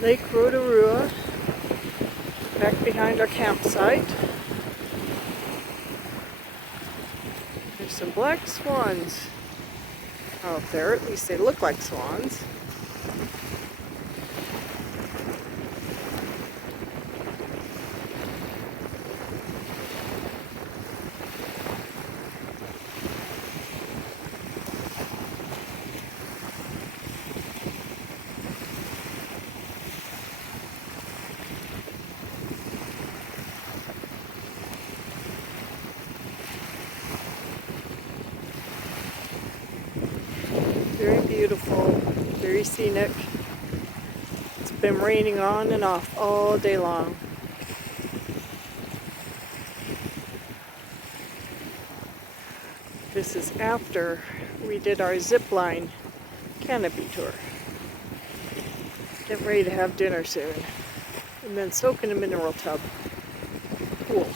Lake Rotorua, back behind our campsite. There's some black swans out there, at least they look like swans. Very beautiful, very scenic. It's been raining on and off all day long. This is after we did our zip line canopy tour. Getting ready to have dinner soon. And then soak in a mineral tub. Cool.